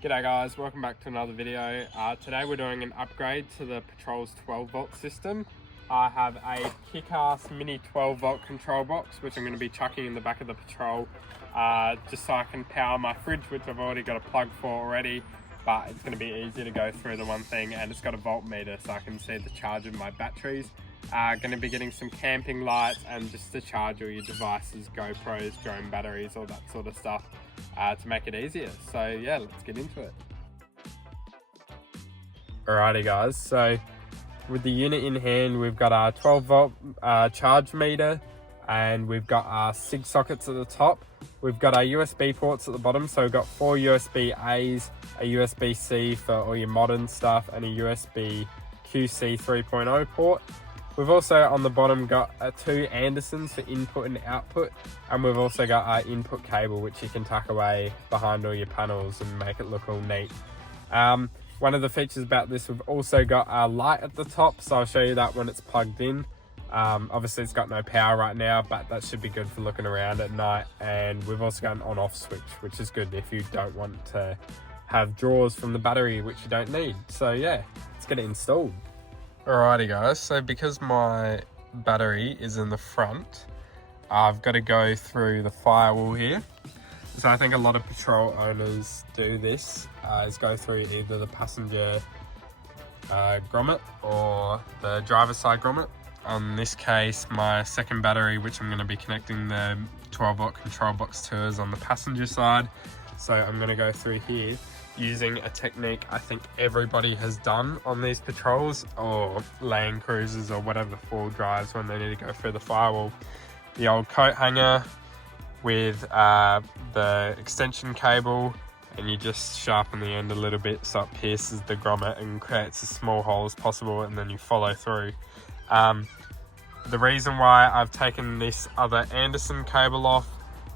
G'day guys, welcome back to another video. Today we're doing an upgrade to the Patrol's 12 volt system. I have a kick-ass mini 12 volt control box which I'm going to be chucking in the back of the Patrol just so I can power my fridge, which I've already got a plug for already, but it's going to be easy to go through the one thing, and it's got a voltmeter so I can see the charge of my batteries. Going to be getting some camping lights and just to charge all your devices, GoPros, drone batteries, all that sort of stuff to make it easier. So yeah, let's get into it. Alrighty guys, so with the unit in hand, we've got our 12 volt charge meter, and we've got our SIG sockets at the top. We've got our USB ports at the bottom, so we've got 4 USB-A's, a USB-C for all your modern stuff, and a USB-QC 3.0 port. We've also on the bottom got 2 Andersons for input and output, and we've also got our input cable which you can tuck away behind all your panels and make it look all neat. One of the features about this, we've also got our light at the top, so I'll show you that when it's plugged in. Obviously it's got no power right now, but that should be good for looking around at night. And we've also got an on-off switch, which is good if you don't want to have drawers from the battery, which you don't need. So yeah, let's get it installed. Alrighty guys, so because my battery is in the front, I've got to go through the firewall here. So I think a lot of Patrol owners do this, is go through either the passenger grommet or the driver's side grommet. In this case, my second battery, which I'm going to be connecting the 12 volt control box to, is on the passenger side. So I'm going to go through here using a technique I think everybody has done on these Patrols or Land Cruisers or whatever 4-wheel drives when they need to go through the firewall. The old coat hanger with the extension cable, and you just sharpen the end a little bit so it pierces the grommet and creates as small hole as possible, and then you follow through. The reason why I've taken this other Anderson cable off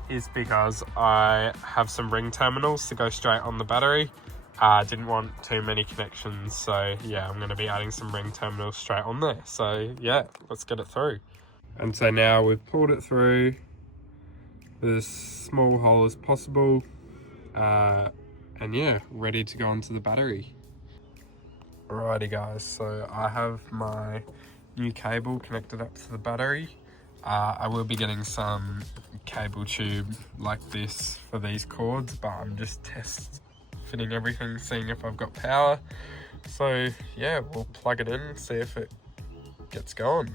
is because I have some ring terminals to go straight on the battery. I didn't want too many connections, so yeah, I'm going to be adding some ring terminals straight on there. So yeah, let's get it through. And so now we've pulled it through with as small hole as possible, and yeah, ready to go onto the battery. Alrighty guys, so I have my new cable connected up to the battery. I will be getting some cable tube like this for these cords, but I'm just test fitting everything, seeing if I've got power. So yeah, we'll plug it in, see if it gets going.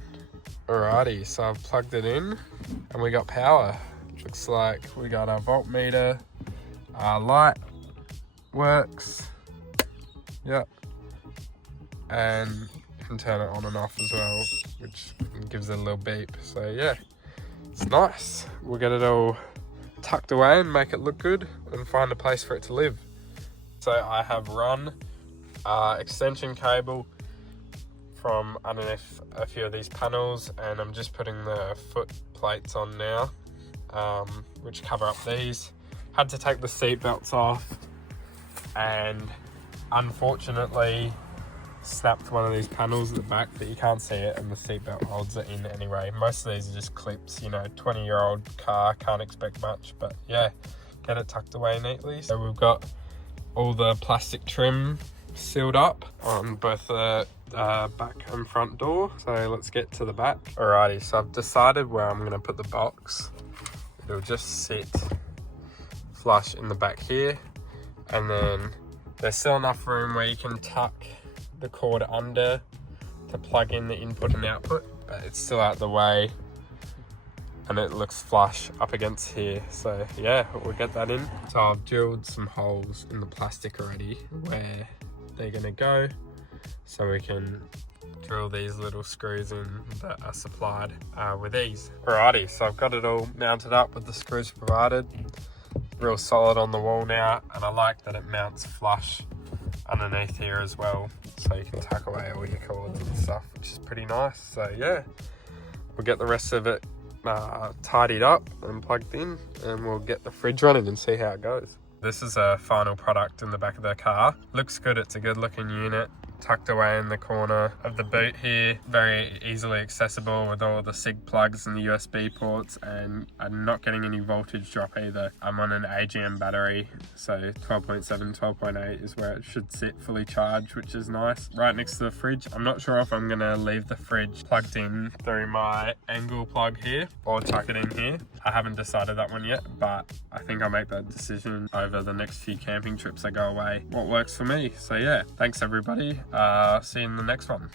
Alrighty, so I've plugged it in and we got power. Looks like we got our voltmeter, our light works, yep, and you can turn it on and off as well, which gives it a little beep. So yeah, it's nice. We'll get it all tucked away and make it look good and find a place for it to live. So I have run extension cable from underneath a few of these panels, and I'm just putting the foot plates on now, which cover up these. Had to take the seat belts off, and unfortunately snapped one of these panels at the back, but you can't see it, and the seatbelt holds it in anyway. Most of these are just clips, you know, 20-year-old car, can't expect much, but yeah, get it tucked away neatly. So we've got all the plastic trim sealed up on both the back and front door. So let's get to the back. Alrighty, so I've decided where I'm going to put the box. It'll just sit flush in the back here, and then there's still enough room where you can tuck the cord under to plug in the input and output, but it's still out the way and it looks flush up against here. So yeah, we'll get that in. So I've drilled some holes in the plastic already where they're gonna go, so we can drill these little screws in that are supplied with ease. Alrighty, so I've got it all mounted up with the screws provided. Real solid on the wall now, and I like that it mounts flush underneath here as well, so you can tuck away all your cords and stuff, which is pretty nice. So yeah, we'll get the rest of it tidied up and plugged in, and we'll get the fridge running and see how it goes. This is a final product in the back of the car. Looks good, it's a good looking unit. tucked away in the corner of the boot here. Very easily accessible with all the SIG plugs and the USB ports, and I'm not getting any voltage drop either. I'm on an AGM battery, so 12.7, 12.8 is where it should sit fully charged, which is nice. Right next to the fridge. I'm not sure if I'm gonna leave the fridge plugged in through my angle plug here or tuck it in here. I haven't decided that one yet, but I think I'll make that decision over the next few camping trips I go away, what works for me. So yeah, thanks everybody. See you in the next one.